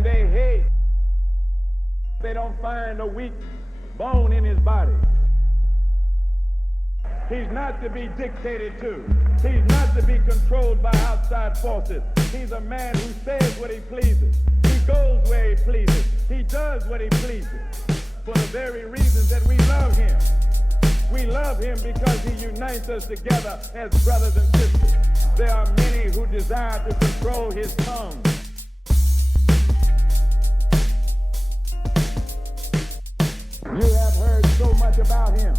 and they hate. They don't find a weak bone in his body. He's not to be dictated to. He's not to be controlled by outside forces. He's a man who says what he pleases. He goes where he pleases. He does what he pleases. For the very reasons that we love him. We love him because he unites us together as brothers and sisters. There are many who desire to control his tongue. You have heard so much about him.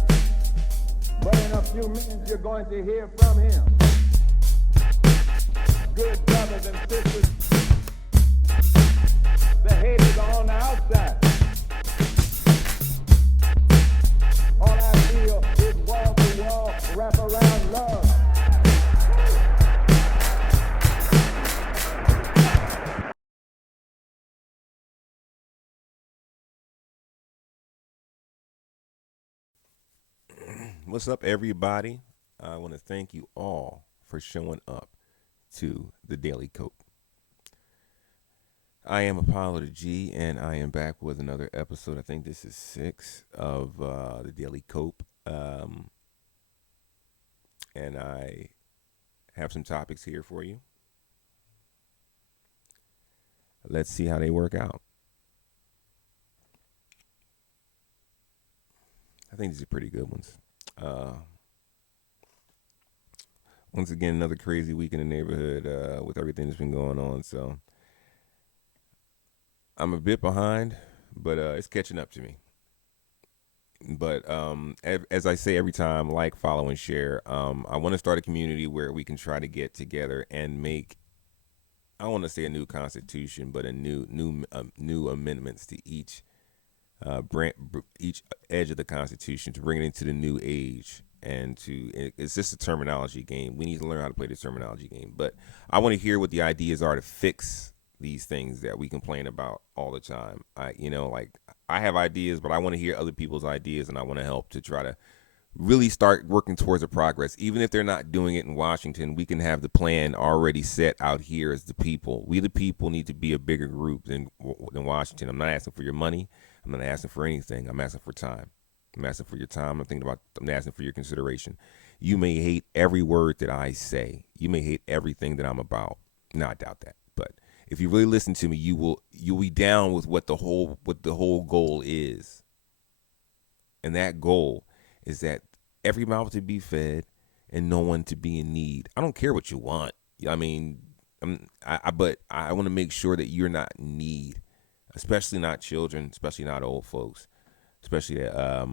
But in a few minutes, you're going to hear from him. Good brothers and sisters, the haters are on the outside. All I feel is wall-to-wall, wrap-around love. What's up, everybody? I want to thank you all for showing up to the Daily Cope. I am Apollo the G, and I am back with another episode. I think this is 6 of the Daily Cope. And I have some topics here for you. Let's see how they work out. I think these are pretty good ones. Once again, another crazy week in the neighborhood with everything that's been going on. So I'm a bit behind, but it's catching up to me. But as I say every time, like, follow, and share. I want to start a community where we can try to get together and make, I want to say a new constitution, but a new amendments to each edge of the Constitution to bring it into the new age. And it's just a terminology game. We need to learn how to play the terminology game. But I want to hear what the ideas are to fix these things that we complain about all the time. I have ideas, but I want to hear other people's ideas, and I want to help to try to really start working towards a progress. Even if they're not doing it in Washington, we can have the plan already set out here as the people. We, the people, need to be a bigger group than Washington. I'm not asking for your money. I'm not asking for anything. I'm asking for time. I'm asking for your time. I'm asking for your consideration. You may hate every word that I say. You may hate everything that I'm about. No, I doubt that. But if you really listen to me, you'll be down with what the whole goal is. And that goal is that every mouth to be fed and no one to be in need. I don't care what you want. I mean, but I want to make sure that you're not in need, especially not children, especially not old folks. Especially the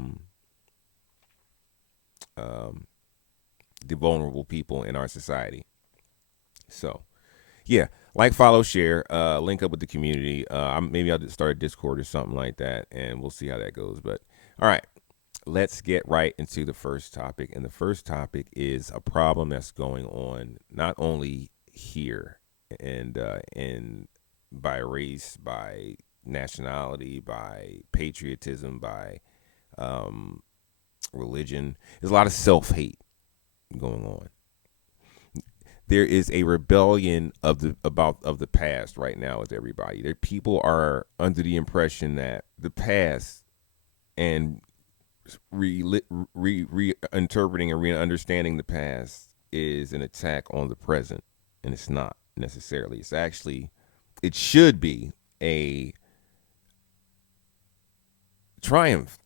vulnerable people in our society. So, yeah, like, follow, share, link up with the community. Maybe I'll just start a Discord or something like that, and we'll see how that goes. But, all right, let's get right into the first topic. And the first topic is a problem that's going on not only here and by race, by nationality, by patriotism, by religion. There's a lot of self-hate going on. There is a rebellion of the past right now with everybody. People are under the impression that the past and reinterpreting and re-understanding the past is an attack on the present, and it's not necessarily. It should be a triumph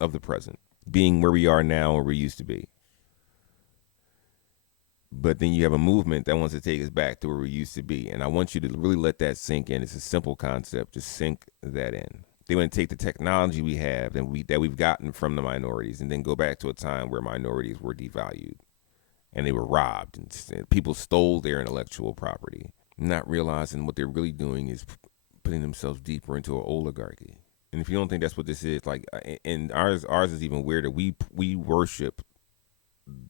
of the present, being where we are now or we used to be. But then you have a movement that wants to take us back to where we used to be. And I want you to really let that sink in. It's a simple concept. Just sink that in. They want to take the technology we have that we've gotten from the minorities and then go back to a time where minorities were devalued and they were robbed and people stole their intellectual property, not realizing what they're really doing is putting themselves deeper into an oligarchy. And if you don't think that's what this is, like, and ours is even weirder. We worship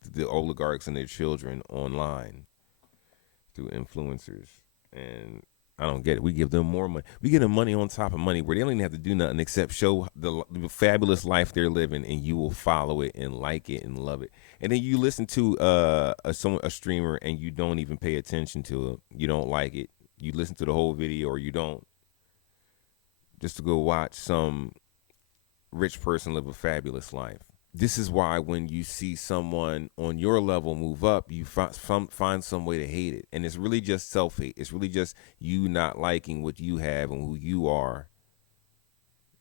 the oligarchs and their children online through influencers, and I don't get it. We give them more money. We give them money on top of money where they don't even have to do nothing except show the fabulous life they're living, and you will follow it and like it and love it. And then you listen to a streamer and you don't even pay attention to it. You don't like it. You listen to the whole video or you don't. just to go watch some rich person live a fabulous life. This is why when you see someone on your level move up, you find some way to hate it. And it's really just self-hate. It's really just you not liking what you have and who you are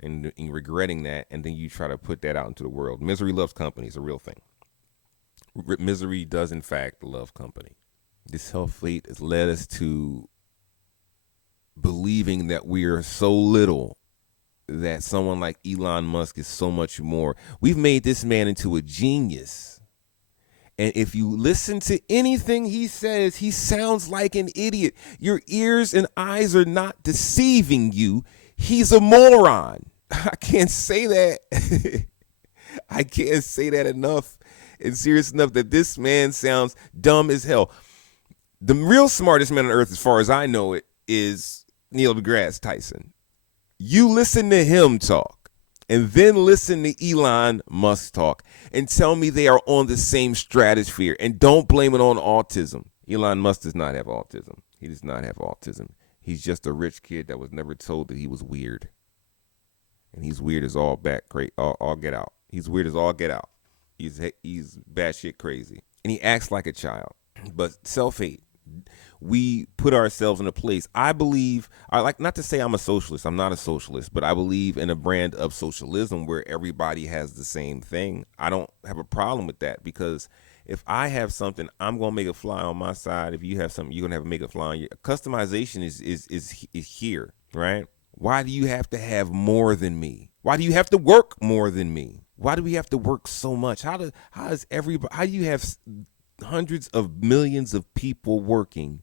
and regretting that. And then you try to put that out into the world. Misery loves company. It's a real thing. Misery does, in fact, love company. This self-hate has led us to believing that we are so little, that someone like Elon Musk is so much more. We've made this man into a genius. And if you listen to anything he says, he sounds like an idiot. Your ears and eyes are not deceiving you. He's a moron. I can't say that. I can't say that enough and serious enough that this man sounds dumb as hell. The real smartest man on earth, as far as I know it, is Neil deGrasse Tyson. You listen to him talk and then listen to Elon Musk talk and tell me they are on the same stratosphere, and don't blame it on autism. Elon Musk does not have autism. He does not have autism. He's just a rich kid that was never told that he was weird. And he's weird as all get out. He's weird as all get out. He's batshit crazy. And he acts like a child. But self-hate. We put ourselves in a place. I like, not to say I'm a socialist. I'm not a socialist, but I believe in a brand of socialism where everybody has the same thing. I don't have a problem with that, because if I have something, I'm going to make it fly on my side. If you have something, you're going to make it fly on your. Customization is here, right? Why do you have to have more than me? Why do you have to work more than me? Why do we have to work so much? How do you have hundreds of millions of people working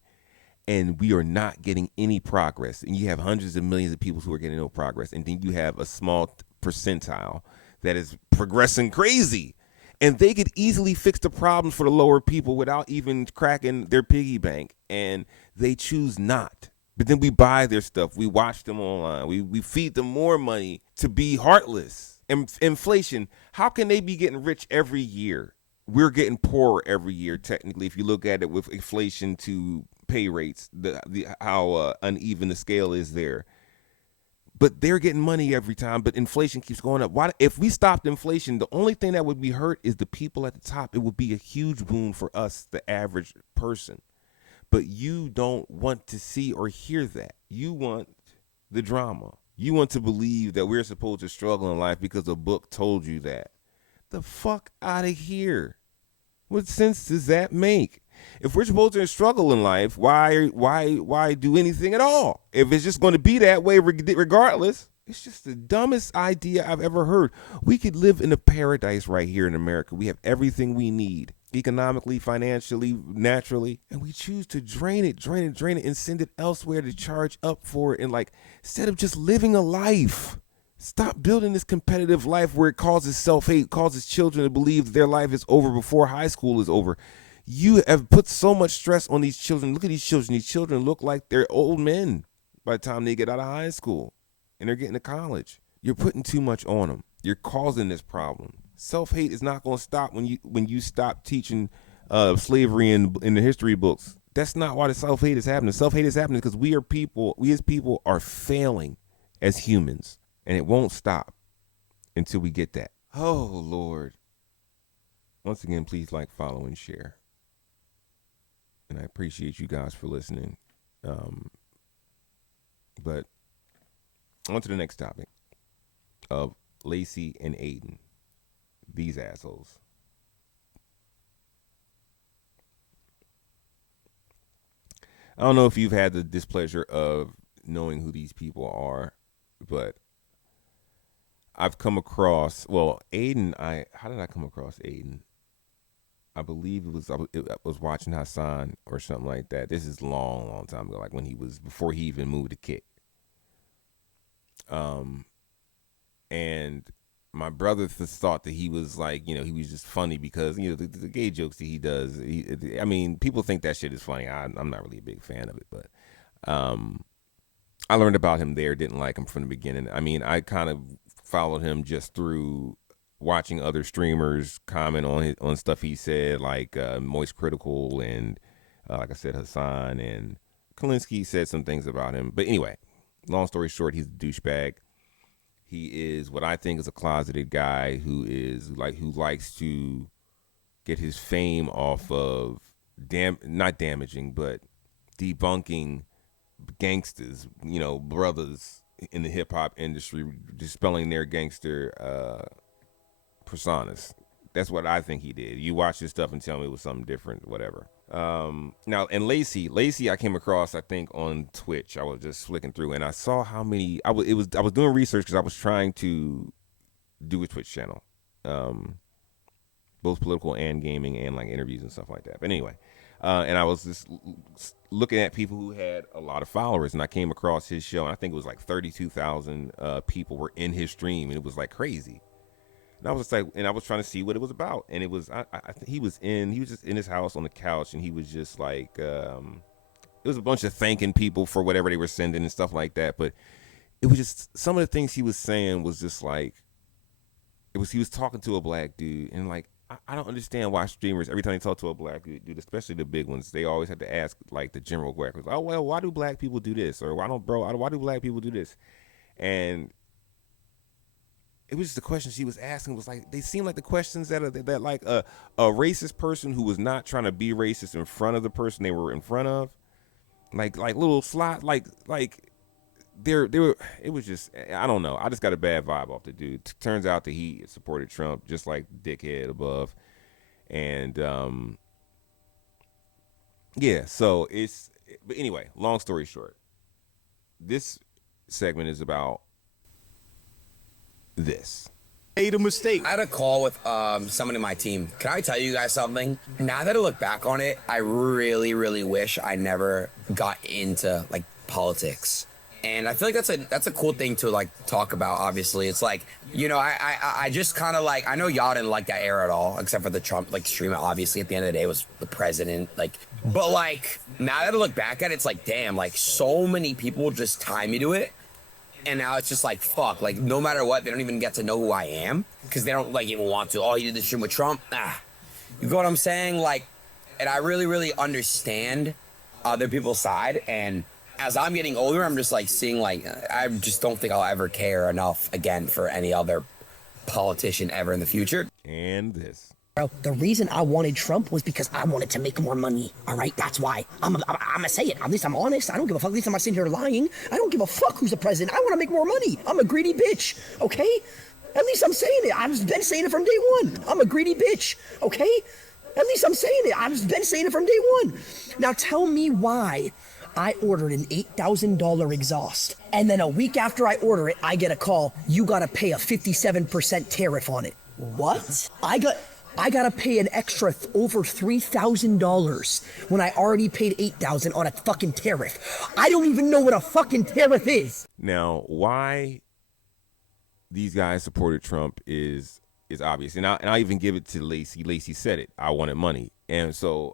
and we are not getting any progress? And you have hundreds of millions of people who are getting no progress, and then you have a small percentile that is progressing crazy, and they could easily fix the problems for the lower people without even cracking their piggy bank, and they choose not. But then we buy their stuff, we watch them online, we feed them more money to be heartless. Inflation, how can they be getting rich every year? We're getting poorer every year, technically, if you look at it with inflation to pay rates, how uneven the scale is there. But they're getting money every time, but inflation keeps going up. Why? If we stopped inflation, the only thing that would be hurt is the people at the top. It would be a huge boon for us, the average person. But you don't want to see or hear that. You want the drama. You want to believe that we're supposed to struggle in life because a book told you that. The fuck out of here. What sense does that make? If we're supposed to struggle in life, why do anything at all? If it's just going to be that way regardless, it's just the dumbest idea I've ever heard. We could live in a paradise right here in America. We have everything we need, economically, financially, naturally, and we choose to drain it, and send it elsewhere to charge up for it. And instead of just living a life. Stop building this competitive life where it causes self-hate, causes children to believe their life is over before high school is over. You have put so much stress on these children. Look at these children. These children look like they're old men by the time they get out of high school and they're getting to college. You're putting too much on them. You're causing this problem. Self-hate is not going to stop when you stop teaching slavery in the history books. That's not why the self-hate is happening. Self-hate is happening because we as people are failing as humans. And it won't stop until we get that. Oh, Lord. Once again, please like, follow, and share. And I appreciate you guys for listening. But on to the next topic of Lacey and Aiden. These assholes. I don't know if you've had the displeasure of knowing who these people are, but I've come across, Aiden, how did I come across Aiden? I believe I was watching Hassan or something like that. This is long time ago, before he even moved to Kick. And my brother thought that he was he was just funny because, the gay jokes that he does. People think that shit is funny. I'm not really a big fan of it, but, I learned about him there, didn't like him from the beginning. I kind of followed him just through watching other streamers comment on stuff he said, like Moist Critical and like I said, Hassan and Kalinsky said some things about him. But anyway, long story short, he's a douchebag. He is what I think is a closeted guy who likes to get his fame off of not damaging, but debunking gangsters, brothers in the hip hop industry, dispelling their gangster personas. That's what I think he did. You watch his stuff and tell me it was something different, whatever. Now, and Lacey, I came across, I think, on Twitch. I was just flicking through, and I saw how many. I was doing research because I was trying to do a Twitch channel, both political and gaming, and like interviews and stuff like that. But anyway, and I was just looking at people who had a lot of followers, and I came across his show, and I think it was like 32,000 people were in his stream, and it was like crazy. And I was just like, and I was trying to see what it was about, and it was, I think he was just in his house on the couch, and he was just like, it was a bunch of thanking people for whatever they were sending and stuff like that, but it was just, some of the things he was saying was just like, he was talking to a black dude, and like, I don't understand why streamers, every time they talk to a black dude, especially the big ones, they always have to ask like the general questions. Oh, well, why do black people do this? Or why do black people do this? And it was just the questions she was asking was like, they seem like the questions that like a racist person who was not trying to be racist in front of the person they were in front of, like little slot, like they were. It was just, I don't know. I just got a bad vibe off the dude. Turns out that he supported Trump, just like dickhead above, and yeah. So it's, but anyway, long story short, this segment is about this. Made a mistake. I had a call with someone in my team. Can I tell you guys something? Now that I look back on it, I really, really wish I never got into like politics. And I feel like that's a cool thing to like talk about. Obviously, it's like, I just kind of like, I know y'all didn't like that era at all, except for the Trump like stream. Obviously, at the end of the day, it was the president. Like, but like now that I look back at it, it's like, damn, like so many people just tie me to it. And now it's just like, fuck, like no matter what, they don't even get to know who I am because they don't like even want to. Oh, you did the stream with Trump? You know what I'm saying? Like, and I really, really understand other people's side. And as I'm getting older, I'm just like seeing like, I just don't think I'll ever care enough again for any other politician ever in the future. And this. Bro, the reason I wanted Trump was because I wanted to make more money, all right? That's why. I'm gonna say it. At least I'm honest. I don't give a fuck. At least I'm not sitting here lying. I don't give a fuck who's the president. I want to make more money. I'm a greedy bitch, okay? At least I'm saying it. I've been saying it from day one. I'm a greedy bitch, okay? At least I'm saying it. I've been saying it from day one. Now tell me why I ordered an $8,000 exhaust, and then a week after I order it, I get a call. You gotta pay a 57% tariff on it. What? I gotta pay an extra over $3,000 when I already paid $8,000 on a fucking tariff. I don't even know what a fucking tariff is. Now, why these guys supported Trump is obvious, and I even give it to Lacey. Lacey said it. I wanted money, and so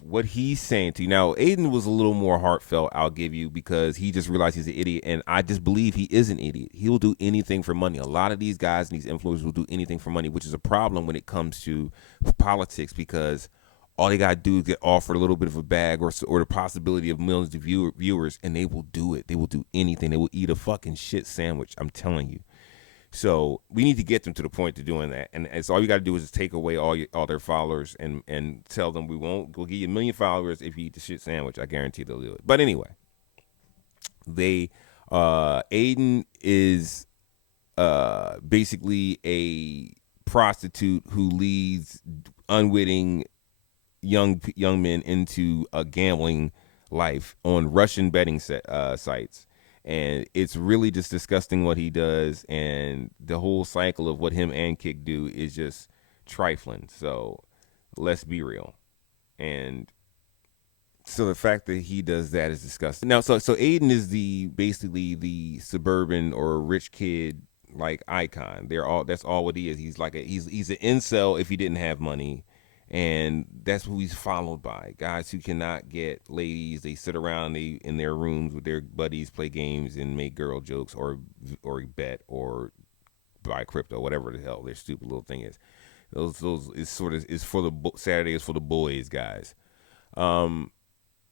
what he's saying to you now, Aiden was a little more heartfelt. I'll give you, because he just realized he's an idiot, and I just believe he is an idiot. He will do anything for money. A lot of these guys and these influencers will do anything for money, which is a problem when it comes to politics, because all they gotta do is get offered a little bit of a bag or the possibility of millions of viewers, and they will do it. They will do anything. They will eat a fucking shit sandwich. I'm telling you. So we need to get them to the point to doing that, and it's all you got to do is just take away all their followers and tell them we'll give you 1 million followers if you eat the shit sandwich. I guarantee they'll do it. But anyway, Aiden is basically a prostitute who leads unwitting young men into a gambling life on Russian betting sites. And it's really just disgusting what he does, and the whole cycle of what him and Kick do is just trifling. So let's be real. And so the fact that he does that is disgusting. Now, so Aiden is basically the suburban or rich kid like icon. That's all what he is. He's like he's an incel if he didn't have money. And that's who he's followed by. Guys who cannot get ladies. They sit around in their rooms with their buddies, play games, and make girl jokes, or bet, or buy crypto, whatever the hell their stupid little thing is. Those is for the Saturday is for the boys, guys. And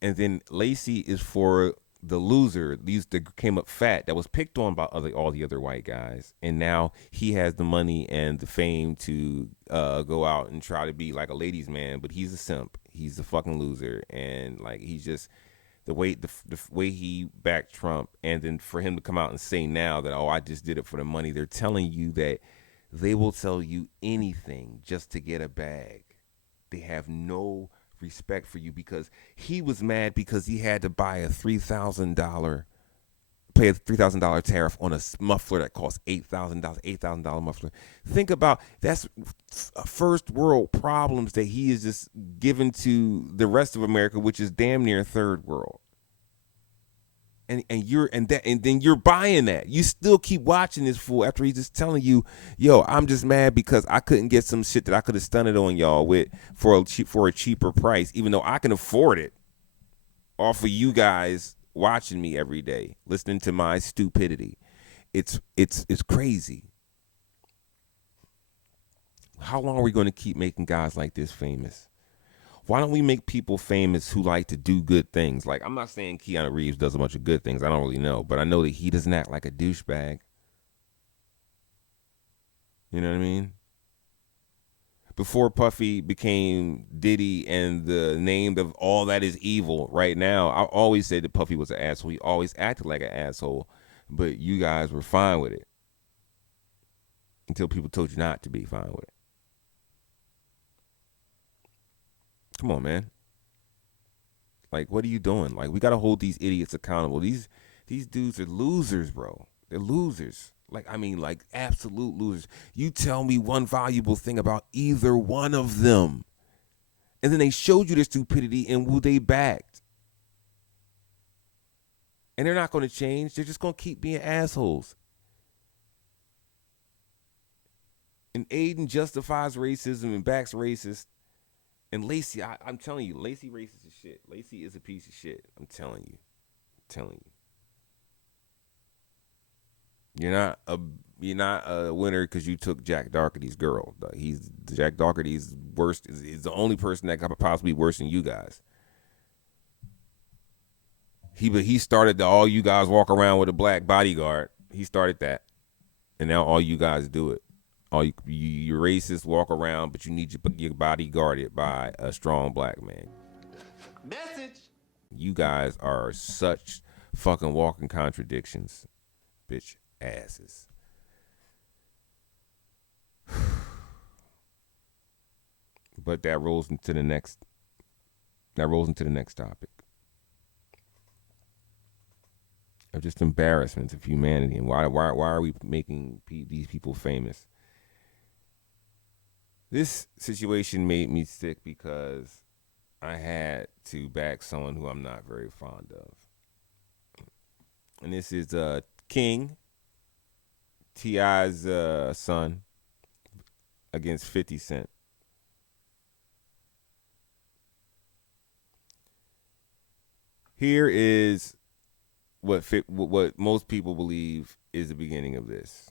then Lacey is for the loser, these that came up fat, that was picked on by all the other white guys, and now he has the money and the fame to go out and try to be like a ladies' man, but he's a simp. He's a fucking loser, and like he's just the way he backed Trump, and then for him to come out and say now that I just did it for the money. They're telling you that they will tell you anything just to get a bag. They have no respect for you because he was mad because he had to buy a pay a $3,000 tariff on a muffler that cost $8,000 muffler. Think about that's first world problems that he is just given to the rest of America, which is damn near third world. And then you're buying that. You still keep watching this fool after he's just telling you, yo, I'm just mad because I couldn't get some shit that I could have stunted on y'all with for a cheaper price, even though I can afford it off of you guys watching me every day, listening to my stupidity. It's crazy. How long are we going to keep making guys like this famous? Why don't we make people famous who like to do good things? Like, I'm not saying Keanu Reeves does a bunch of good things. I don't really know. But I know that he doesn't act like a douchebag. You know what I mean? Before Puffy became Diddy and the name of all that is evil right now, I always said that Puffy was an asshole. He always acted like an asshole. But you guys were fine with it. Until people told you not to be fine with it. Come on, man. Like, what are you doing? Like, we got to hold these idiots accountable. These dudes are losers, bro. They're losers. Like, I mean, like, absolute losers. You tell me one valuable thing about either one of them. And then they showed you their stupidity and who they backed. And they're not going to change. They're just going to keep being assholes. And Aiden justifies racism and backs racists. And Lacey, I'm telling you, Lacey racist as shit. Lacey is a piece of shit. I'm telling you. You're not a winner because you took Jack Doherty's girl. Jack Doherty's worst is the only person that could possibly be worse than you guys. He started all you guys walk around with a black bodyguard. He started that, and now all you guys do it. All you racist walk around, but you need your body guarded by a strong black man. Message. You guys are such fucking walking contradictions, bitch asses. But that rolls into the next topic of just embarrassments of humanity and why are we making these people famous? This situation made me sick because I had to back someone who I'm not very fond of. And this is King, T.I.'s son, against 50 Cent. Here is what most people believe is the beginning of this.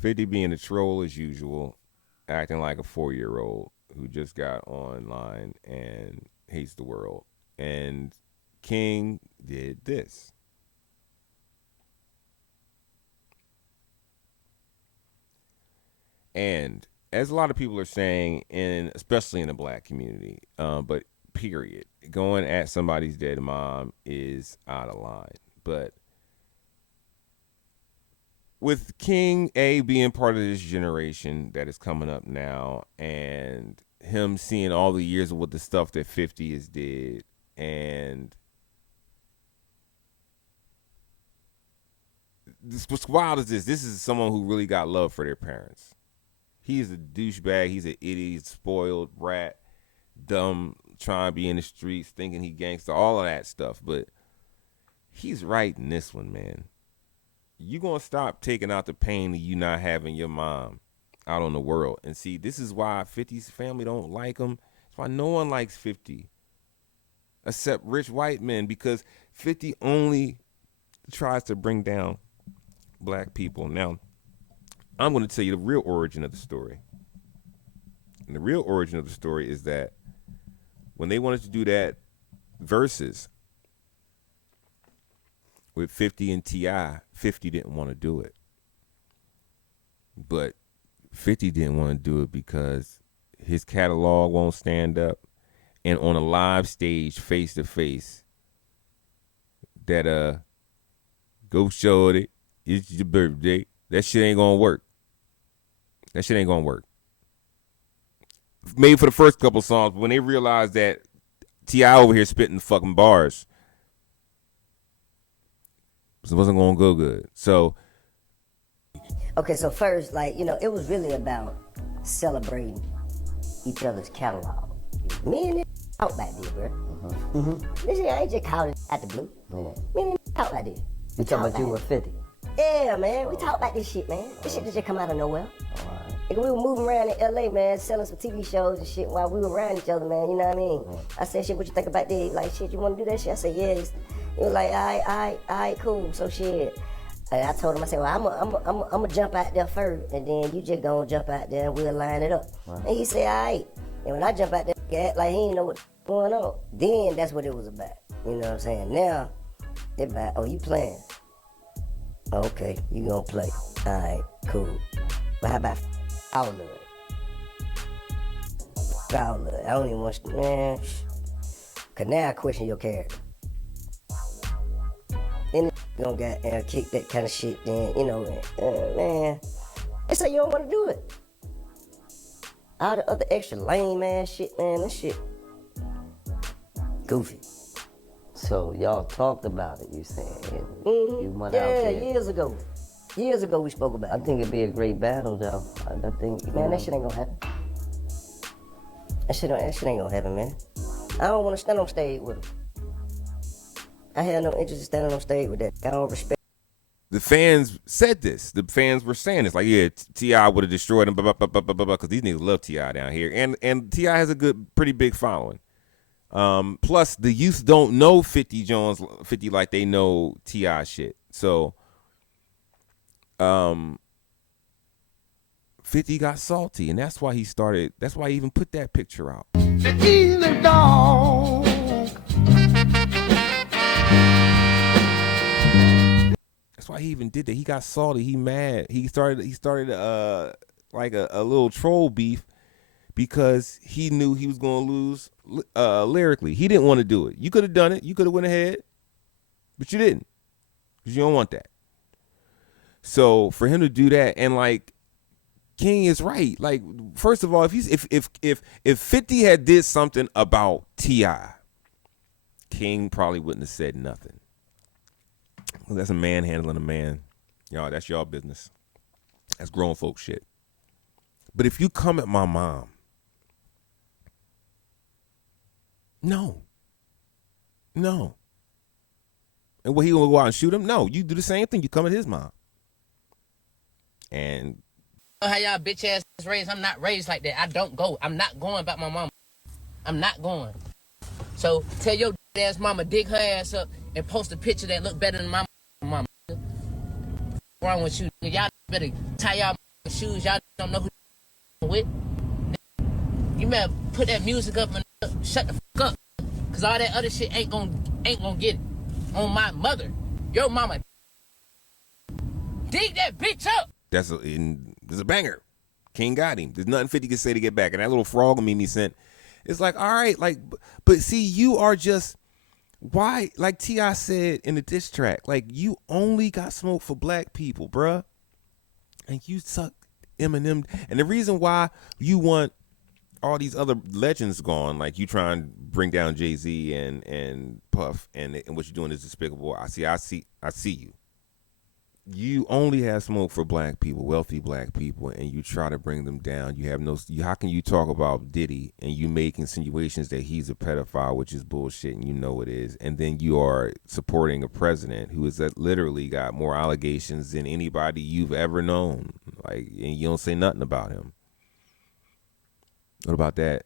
50 being a troll as usual, acting like a 4-year-old who just got online and hates the world. And King did this. And as a lot of people are saying, especially in the black community, but period, going at somebody's dead mom is out of line. But with King being part of this generation that is coming up now, and him seeing all the years of what the stuff that 50 has did, and what's wild is this is someone who really got love for their parents. He's a douchebag. He's an idiot, spoiled rat, dumb, trying to be in the streets, thinking he gangster, all of that stuff. But he's right in this one, man. You gonna stop taking out the pain of you not having your mom out on the world. And see, this is why 50's family don't like him. That's why no one likes 50 except rich white men, because 50 only tries to bring down black people. Now, I'm going to tell you the real origin of the story. And the real origin of the story is that when they wanted to do that versus with 50 and T.I., 50 didn't want to do it. But 50 didn't want to do it because his catalog won't stand up. And on a live stage, face to face, that go shorty, it's your birthday. That shit ain't gonna work. That shit ain't gonna work. Maybe for the first couple songs, but when they realized that T.I. over here spitting fucking bars, it wasn't gonna go good. So Okay, so first, like, you know, it was really about celebrating each other's catalog. Me and this out back there, bro. This shit, I ain't just called it at the blue. Me and this out back there. You talking about you were 50? Yeah, man, we talk about this shit, man. This shit just come out of nowhere. Like, we were moving around in LA, man, selling some TV shows and shit while we were around each other, man, you know what I mean? I said, shit, what you think about that? Like, shit, you wanna do that shit? I said, yes. He was like, all right, cool. So shit. And I told him, I said, well, I'm gonna jump out there first, and then you just gonna jump out there and we'll line it up. And he said, all right. And when I jump out there, he act like he ain't know what's going on. Then that's what it was about. You know what I'm saying? Now, it's about, oh, you playing? Okay, you gonna play. All right, cool. But how about all of it? All of it. I don't even want to, man. Cause now I question your character. Then you gonna get kick that kind of shit. Then you know, man. They say you don't want to do it. All the other extra lame ass shit, man. That shit goofy. So y'all talked about it, you saying? You went out Yeah, there. years ago. Years ago we spoke about I it. think it'd be a great battle, though. I think. Man, that shit ain't gonna happen. That shit ain't gonna happen, man. I don't want to stand on stage with him. I had no interest in standing on stage with that. I don't respect. the fans said this. The fans were saying this. Like, yeah, T.I. would have destroyed him, because these niggas love T.I. down here. And T.I. has a pretty big following. Plus, the youth don't know 50 Jones, 50 like they know T.I. shit. So, 50 got salty, and that's why he even put that picture out. That's why he even did that. He got salty. He mad. He started like a little troll beef because he knew he was going to lose lyrically. He didn't want to do it. You could have done it. You could have went ahead, but you didn't because you don't want that. So for him to do that, and like King is right. Like, first of all, if 50 had did something about T.I., King probably wouldn't have said nothing. Well, that's a man handling a man. Y'all, that's y'all business. That's grown folk shit. But if you come at my mom, no. And what, he gonna go out and shoot him? No, you do the same thing. You come at his mom. And how y'all bitch ass raised. I'm not raised like that. I don't go. I'm not going about my mama. I'm not going. So tell your ass mama dig her ass up and post a picture that look better than my mama. What's wrong with you? Y'all better tie y'all shoes. Y'all don't know who with. You better put that music up and shut the fuck up. Cause all that other shit ain't gonna get it. On my mother. Your mama. Dig that bitch up. there's a banger. King got him. There's nothing 50 can say to get back. And that little frog meme he sent, it's like, all right, like, but see, you are just, why, like T.I. said in the diss track, like, you only got smoke for black people, bruh. And you suck Eminem. And the reason why you want all these other legends gone, like you try and bring down Jay-Z and Puff, and what you're doing is despicable. I see you. You only have smoke for black people, wealthy black people, and you try to bring them down. You have no. How can you talk about Diddy and you make insinuations that he's a pedophile, which is bullshit, and you know it is, and then you are supporting a president who has literally got more allegations than anybody you've ever known, like, and you don't say nothing about him. What about that?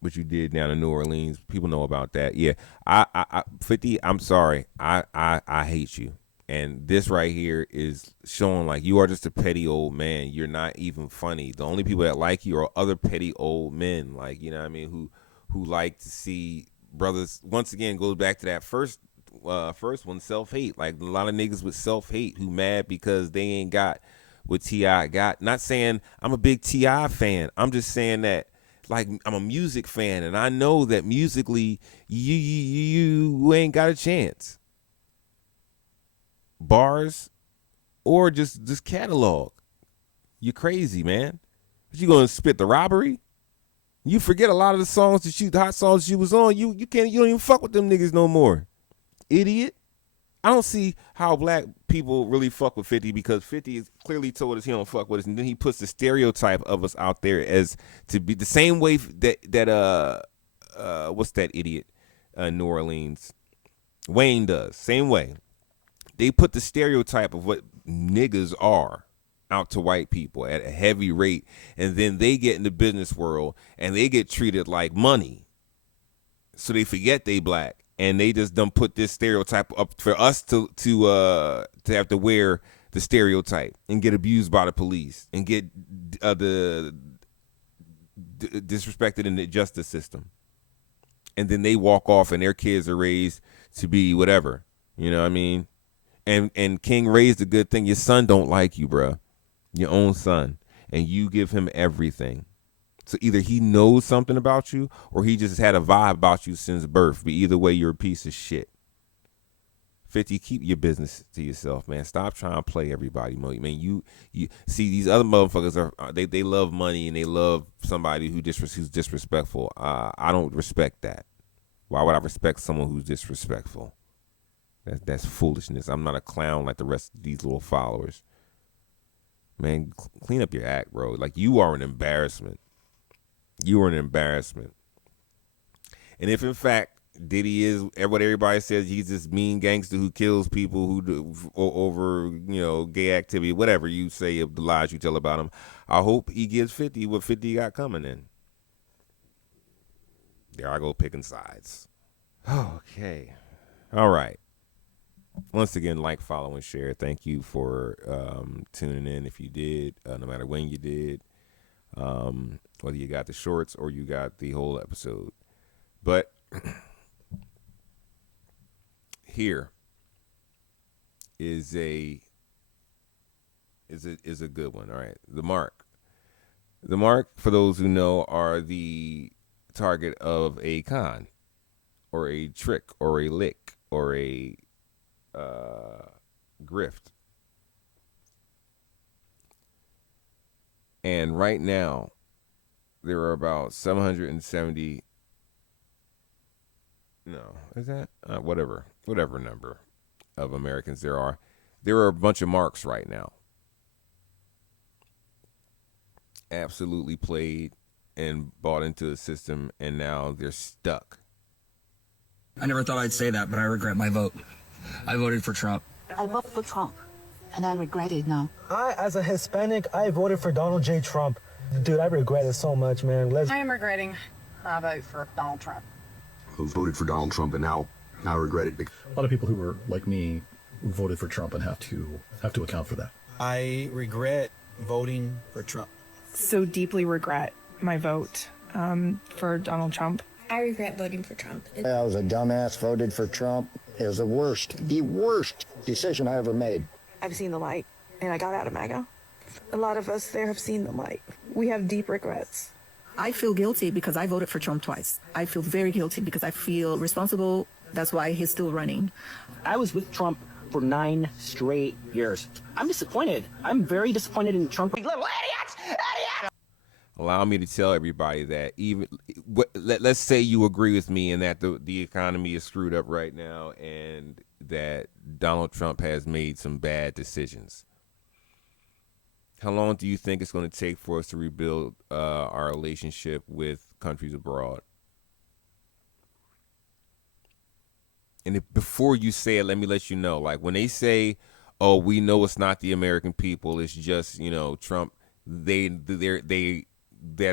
What you did down in New Orleans? People know about that. Yeah, I 50. I'm sorry. I hate you. And this right here is showing like you are just a petty old man. You're not even funny. The only people that like you are other petty old men, like, you know what I mean, who who like to see brothers. Once again, goes back to that first one, self-hate. Like a lot of niggas with self-hate who mad because they ain't got what T.I. got. Not saying I'm a big T.I. fan. I'm just saying that, like, I'm a music fan, and I know that musically you ain't got a chance. Bars or just catalog. You crazy, man. But you gonna spit the robbery? You forget a lot of the songs the hot songs you was on. You don't even fuck with them niggas no more. Idiot. I don't see how black people really fuck with 50, because 50 is clearly told us he don't fuck with us, and then he puts the stereotype of us out there as to be the same way that what's that idiot New Orleans Wayne does. Same way. They put the stereotype of what niggas are out to white people at a heavy rate, and then they get in the business world and they get treated like money. So they forget they black. And they just done put this stereotype up for us to have to wear the stereotype and get abused by the police and get disrespected in the justice system. And then they walk off and their kids are raised to be whatever. You know what I mean? And King raised a good thing. Your son don't like you, bruh. Your own son. And you give him everything. So either he knows something about you or he just had a vibe about you since birth. But either way, you're a piece of shit. 50, keep your business to yourself, man. Stop trying to play everybody, man. You see, these other motherfuckers they love money and they love somebody who's disrespectful. I don't respect that. Why would I respect someone who's disrespectful? That's foolishness. I'm not a clown like the rest of these little followers. Man, clean up your act, bro. Like, you are an embarrassment. You are an embarrassment. And if in fact Diddy is what everybody says, he's this mean gangster who kills people who do, over gay activity, whatever you say, the lies you tell about him, I hope he gives 50 what 50 got coming in. There I go picking sides. Okay. All right. Once again, like, follow, and share. Thank you for tuning in. If you did, no matter when you did. Whether you got the shorts or you got the whole episode. But here is a good one. All right. The mark, for those who know, are the target of a con or a trick or a lick or a grift. And right now, there are about 770. No, is that whatever number of Americans there are? There are a bunch of marks right now. Absolutely played and bought into the system, and now they're stuck. I never thought I'd say that, but I regret my vote. I voted for Trump. I voted for Trump, and I regret it now. As a Hispanic, I voted for Donald J. Trump. Dude, I regret it so much, man. I am regretting my vote for Donald Trump. Who voted for Donald Trump and now regret it. A lot of people who were like me voted for Trump and have to account for that. I regret voting for Trump. So deeply regret my vote for Donald Trump. I regret voting for Trump. I was a dumbass, voted for Trump. It was the worst decision I ever made. I've seen the light, and I got out of MAGA. A lot of us there have seen the light. We have deep regrets. I feel guilty because I voted for Trump twice. I feel very guilty because I feel responsible. That's why he's still running. I was with Trump for 9 straight years. I'm disappointed. I'm very disappointed in Trump. Little idiots! Idiots! Allow me to tell everybody that even let's say you agree with me in that the economy is screwed up right now and that Donald Trump has made some bad decisions. How long do you think it's going to take for us to rebuild our relationship with countries abroad? And before you say it, let me let you know. Like, when they say, "Oh, we know it's not the American people; it's just Trump," that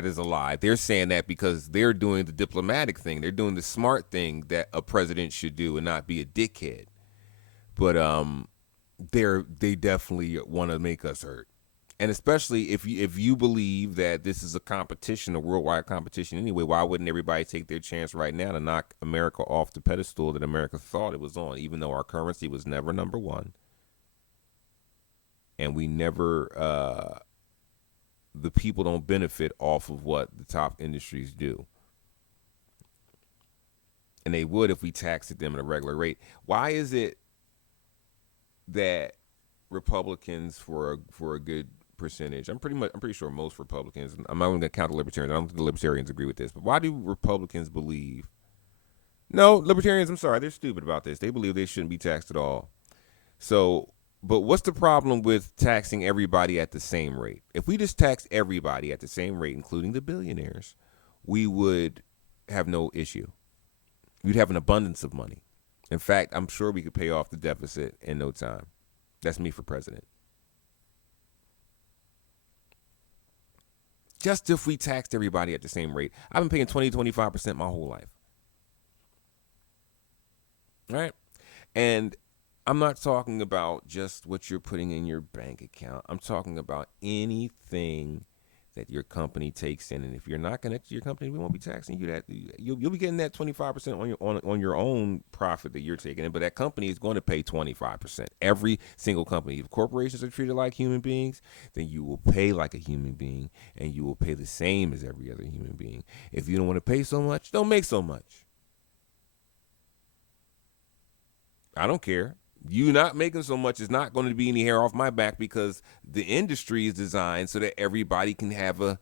is a lie. They're saying that because they're doing the diplomatic thing. They're doing the smart thing that a president should do and not be a dickhead. But they definitely want to make us hurt. And especially if you believe that this is a competition, a worldwide competition anyway, why wouldn't everybody take their chance right now to knock America off the pedestal that America thought it was on, even though our currency was never number one, and we never the people don't benefit off of what the top industries do. And they would if we taxed them at a regular rate. Why is it that Republicans for a good percentage, I'm pretty sure most Republicans, I'm not going to count the libertarians, I don't think the libertarians agree with this, but why do Republicans believe, no, libertarians, I'm sorry, they're stupid about this. They believe they shouldn't be taxed at all. So, but what's the problem with taxing everybody at the same rate? If we just taxed everybody at the same rate, including the billionaires, we would have no issue. We'd have an abundance of money. In fact, I'm sure we could pay off the deficit in no time. That's me for president. Just if we taxed everybody at the same rate. I've been paying 20-25% my whole life. All right? And I'm not talking about just what you're putting in your bank account. I'm talking about anything that your company takes in. And if you're not connected to your company, we won't be taxing you. That you'll be getting that 25% on your own profit that you're taking in. But that company is going to pay 25%. Every single company. If corporations are treated like human beings, then you will pay like a human being, and you will pay the same as every other human being. If you don't want to pay so much, don't make so much. I don't care. You not making so much is not going to be any hair off my back, because the industry is designed so that everybody can have a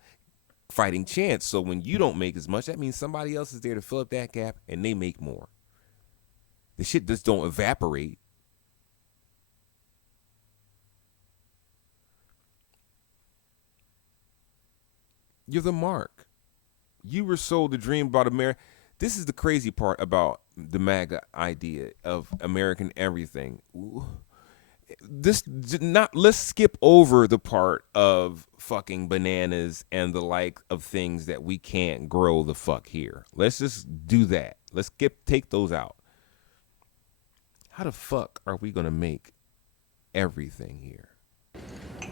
fighting chance. So when you don't make as much, that means somebody else is there to fill up that gap and they make more. The shit just don't evaporate. You're the mark. You were sold the dream about America. This is the crazy part about the MAGA idea of American everything. Let's skip over the part of fucking bananas and the like of things that we can't grow the fuck here. Let's just do that. Let's take those out. How the fuck are we gonna make everything here?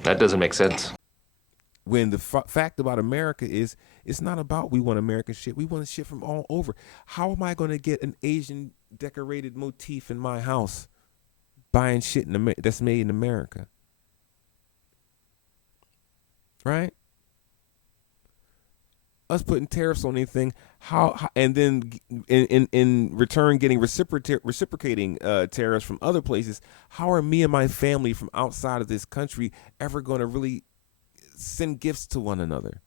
That doesn't make sense. When the fact about America is, it's not about we want American shit. We want shit from all over. How am I going to get an Asian decorated motif in my house buying shit that's made in America? Right? Us putting tariffs on anything, how and then in return getting reciprocating tariffs from other places. How are me and my family from outside of this country ever going to really send gifts to one another?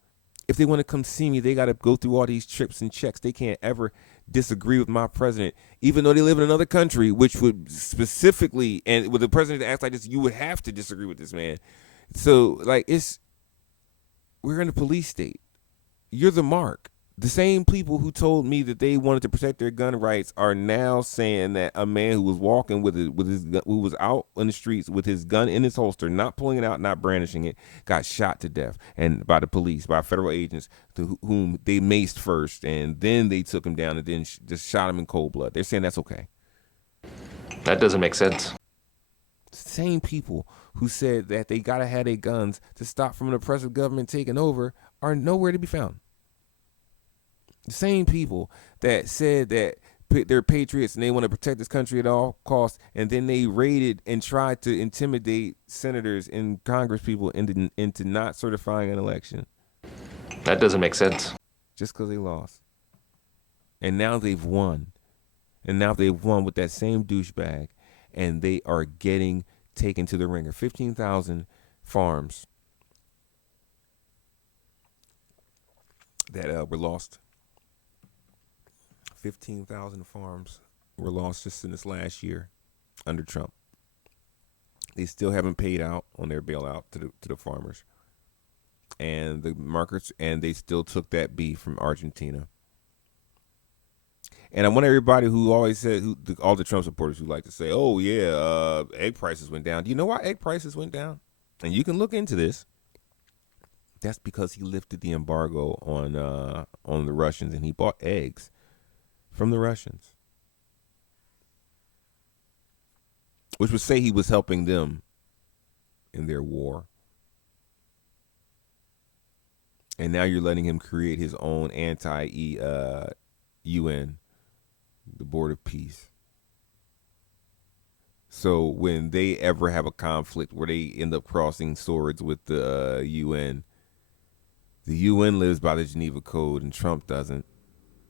If they want to come see me, they got to go through all these trips and checks. They can't ever disagree with my president, even though they live in another country, which would specifically, and with the president that acts like this, you would have to disagree with this man. So, like, we're in a police state. You're the mark. The same people who told me that they wanted to protect their gun rights are now saying that a man who was walking who was out on the streets with his gun in his holster, not pulling it out, not brandishing it, got shot to death and by the police, by federal agents to whom they maced first, and then they took him down and then just shot him in cold blood. They're saying that's okay. That doesn't make sense. Same people who said that they gotta have their guns to stop from an oppressive government taking over are nowhere to be found. The same people that said that they're patriots and they want to protect this country at all costs, and then they raided and tried to intimidate senators and Congress people into not certifying an election. That doesn't make sense. Just because they lost. And now they've won. And now they've won with that same douchebag, and they are getting taken to the ringer. 15,000 farms that were lost. 15,000 farms were lost just in this last year under Trump. They still haven't paid out on their bailout to the farmers and the markets, and they still took that beef from Argentina. And I want everybody who always said, all the Trump supporters who like to say, "Oh yeah, egg prices went down." Do you know why egg prices went down? And you can look into this. That's because he lifted the embargo on the Russians, and he bought eggs from the Russians, which would say he was helping them in their war. And now you're letting him create his own UN, the Board of Peace. So when they ever have a conflict where they end up crossing swords with the UN lives by the Geneva Code and Trump doesn't.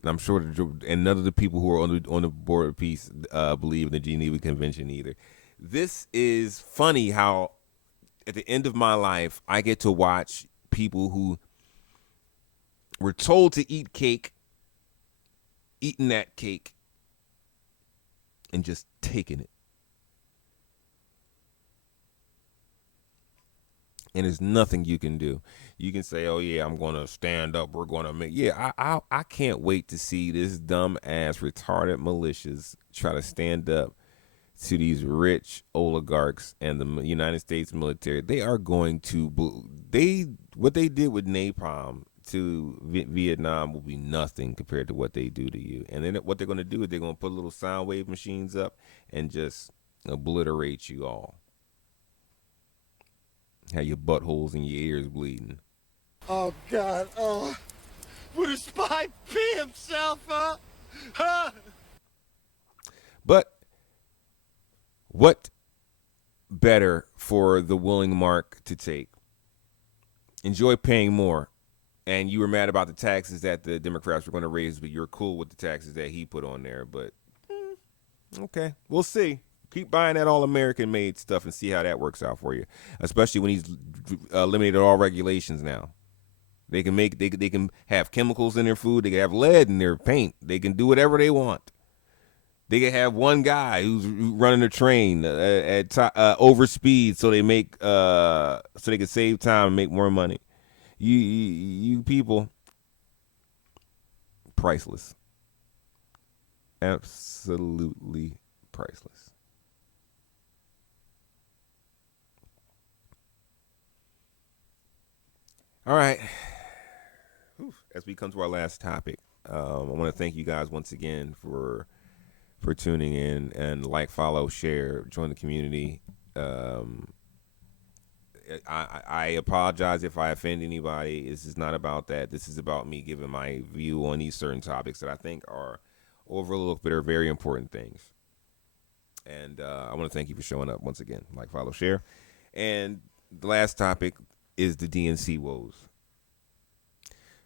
And I'm sure, and none of the people who are on the Board of Peace believe in the Geneva Convention either. This is funny how at the end of my life, I get to watch people who were told to eat cake, eating that cake, and just taking it. And there's nothing you can do. You can say, "Oh yeah, I'm gonna stand up. We're gonna make." Yeah, I can't wait to see this dumb ass retarded militias try to stand up to these rich oligarchs and the United States military. They are going to what they did with napalm to Vietnam will be nothing compared to what they do to you. And then what they're going to do is they're going to put little sound wave machines up and just obliterate you all. Have your buttholes and your ears bleeding. Oh, God. Oh. Would a spy pee himself, huh? Huh? But what better for the willing mark to take? Enjoy paying more. And you were mad about the taxes that the Democrats were going to raise, but you're cool with the taxes that he put on there. But, okay, we'll see. Keep buying that all-American made stuff and see how that works out for you, especially when he's eliminated all regulations now. They can have chemicals in their food. They can have lead in their paint. They can do whatever they want. They can have one guy who's running a train at over speed so they can save time and make more money. You people, priceless. Absolutely priceless. All right. As we come to our last topic, I want to thank you guys once again for tuning in and follow, share, join the community. I apologize if I offend anybody. This is not about that. This is about me giving my view on these certain topics that I think are overlooked but are very important things. And I want to thank you for showing up once again. Follow, share. And the last topic is the DNC woes.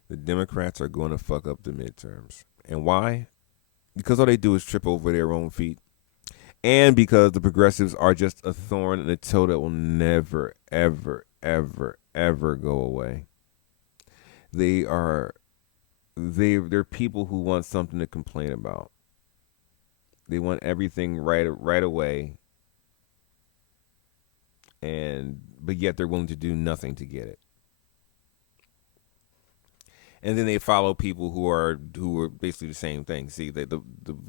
The Democrats are going to fuck up the midterms. And why? Because all they do is trip over their own feet. And because the progressives are just a thorn in the toe that will never, ever, ever, ever go away. They're people who want something to complain about. They want everything right away. But yet they're willing to do nothing to get it. And then they follow people who are basically the same thing. See, the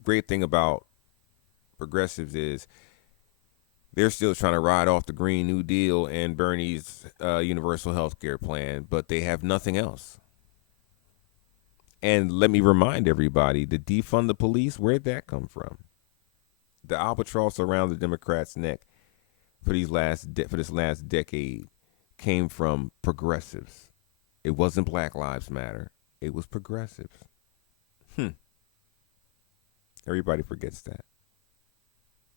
great thing about progressives is they're still trying to ride off the Green New Deal and Bernie's universal health care plan, but they have nothing else. And let me remind everybody, the defund the police, where'd that come from? The albatross around the Democrats' neck for this last decade came from progressives. It wasn't Black Lives Matter. It was progressives. Everybody forgets that.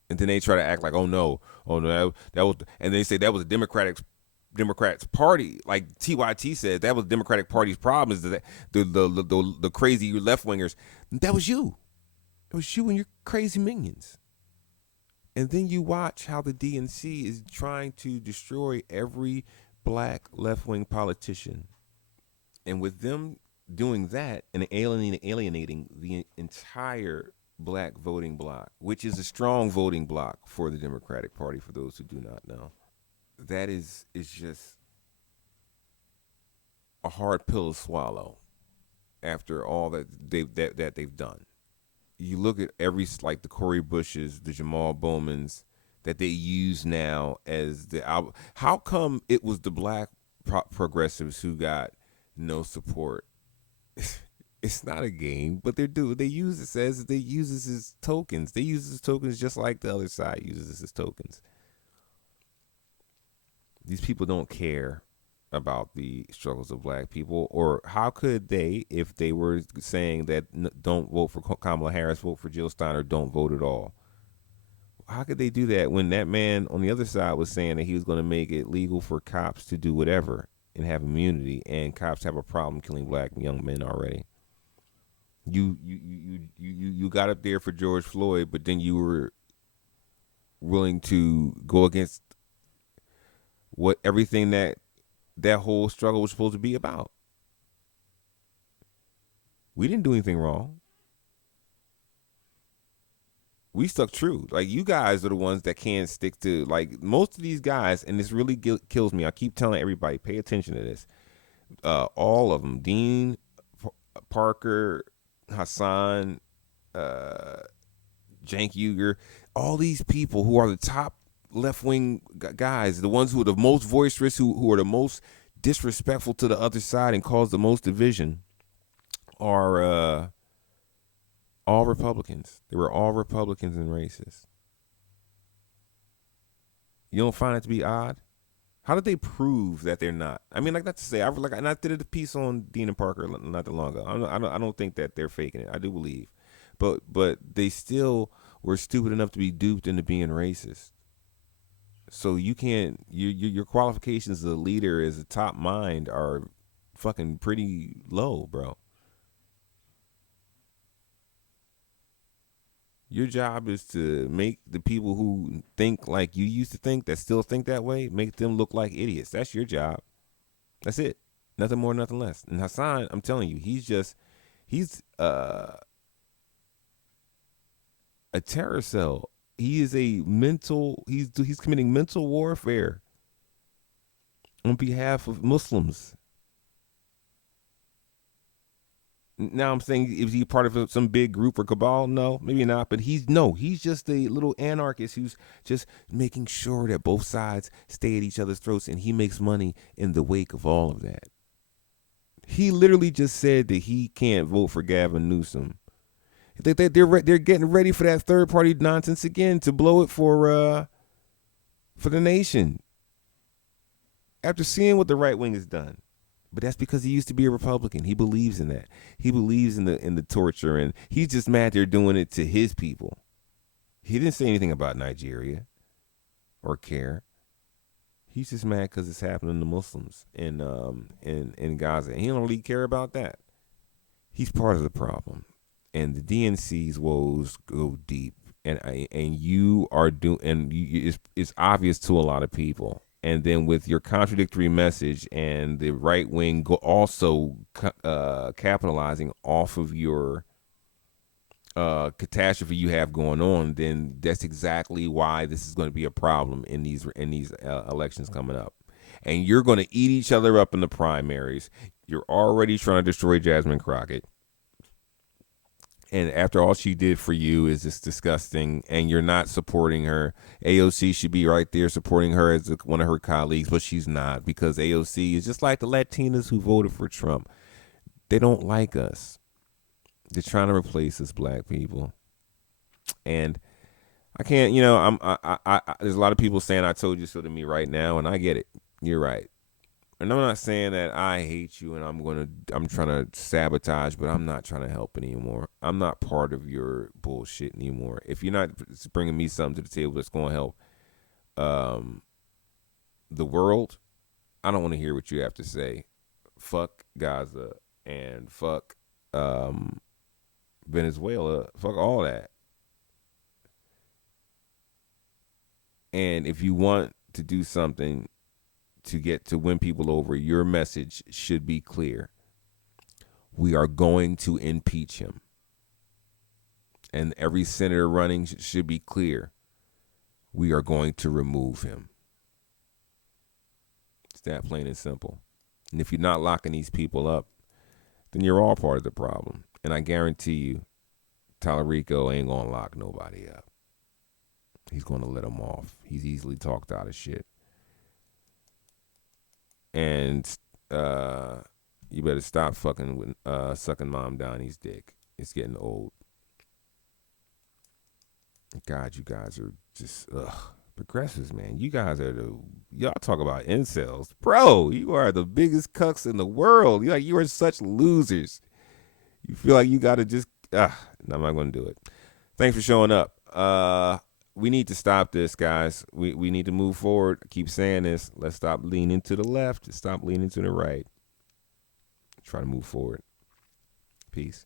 And then they try to act like, oh no, that was, and they say that was the Democrats Party. Like TYT said, that was the Democratic Party's problem is that the crazy left wingers. That was you. It was you and your crazy minions. And then you watch how the DNC is trying to destroy every black left-wing politician. And with them doing that and alienating the entire black voting bloc, which is a strong voting bloc for the Democratic Party, for those who do not know, that is just a hard pill to swallow after all that they've done. You look at the Cori Bushes, the Jamal Bowmans that they use now as how come it was the black progressives who got no support? It's not a game, but they use it as tokens. They use it as tokens just like the other side uses it as tokens. These people don't care about the struggles of black people? Or how could they, if they were saying that don't vote for Kamala Harris, vote for Jill Steiner, don't vote at all? How could they do that when that man on the other side was saying that he was going to make it legal for cops to do whatever and have immunity, and cops have a problem killing black young men already? You got up there for George Floyd, but then you were willing to go against what everything that whole struggle was supposed to be about. We didn't do anything wrong. We stuck true. Like, you guys are the ones that can't stick to, like, most of these guys, and this really kills me. I keep telling everybody, pay attention to this. All of them, Dean, Parker, Hassan, Cenk Uygur, all these people who are the top left-wing guys, the ones who are the most boisterous, who are the most disrespectful to the other side and cause the most division, are all Republicans. They were all Republicans and racist. You don't find it to be odd? How did they prove that they're not? I mean, like, not to say, and I did a piece on Dean and Parker not that long ago. I don't think that they're faking it. I do believe, but they still were stupid enough to be duped into being racist. So you can't. Your qualifications as a leader, as a top mind, are fucking pretty low, bro. Your job is to make the people who think like you used to think, that still think that way, make them look like idiots. That's your job. That's it. Nothing more, nothing less. And Hassan, I'm telling you, he's a terror cell. He is he's committing mental warfare on behalf of Muslims. Now I'm saying, is he part of some big group or cabal? No, maybe not. But he's just a little anarchist who's just making sure that both sides stay at each other's throats, and he makes money in the wake of all of that. He literally just said that he can't vote for Gavin Newsom. They're getting ready for that third party nonsense again to blow it for the nation. After seeing what the right wing has done. But that's because he used to be a Republican. He believes in that. He believes in the torture, and he's just mad they're doing it to his people. He didn't say anything about Nigeria or care. He's just mad because it's happening to Muslims in Gaza. And he don't really care about that. He's part of the problem, and the DNC's woes go deep. And you are it's obvious to a lot of people. And then with your contradictory message and the right wing also capitalizing off of your catastrophe you have going on, then that's exactly why this is going to be a problem in these elections coming up. And you're going to eat each other up in the primaries. You're already trying to destroy Jasmine Crockett. And after all she did for you is just disgusting, and you're not supporting her. AOC should be right there supporting her as one of her colleagues, but she's not, because AOC is just like the Latinas who voted for Trump. They don't like us. They're trying to replace us black people. And I can't, there's a lot of people saying I told you so to me right now, and I get it. You're right. And I'm not saying that I hate you and I'm trying to sabotage, but I'm not trying to help anymore. I'm not part of your bullshit anymore. If you're not bringing me something to the table that's going to help the world, I don't want to hear what you have to say. Fuck Gaza and fuck Venezuela. Fuck all that. And if you want to do something to win people over, your message should be clear. We are going to impeach him. And every senator running should be clear. We are going to remove him. It's that plain and simple. And if you're not locking these people up, then you're all part of the problem. And I guarantee you, Tallarico ain't going to lock nobody up. He's going to let them off. He's easily talked out of shit. And you better stop fucking with sucking Mom Donnie's dick. It's getting old. God, you guys are just ugh. Progressives, man, you guys are y'all talk about incels. Bro, you are the biggest cucks in the world. You are such losers. You feel like you got to just, no, I'm not going to do it. Thanks for showing up. We need to stop this, guys. We need to move forward. I keep saying this. Let's stop leaning to the left and stop leaning to the right. Try to move forward. Peace.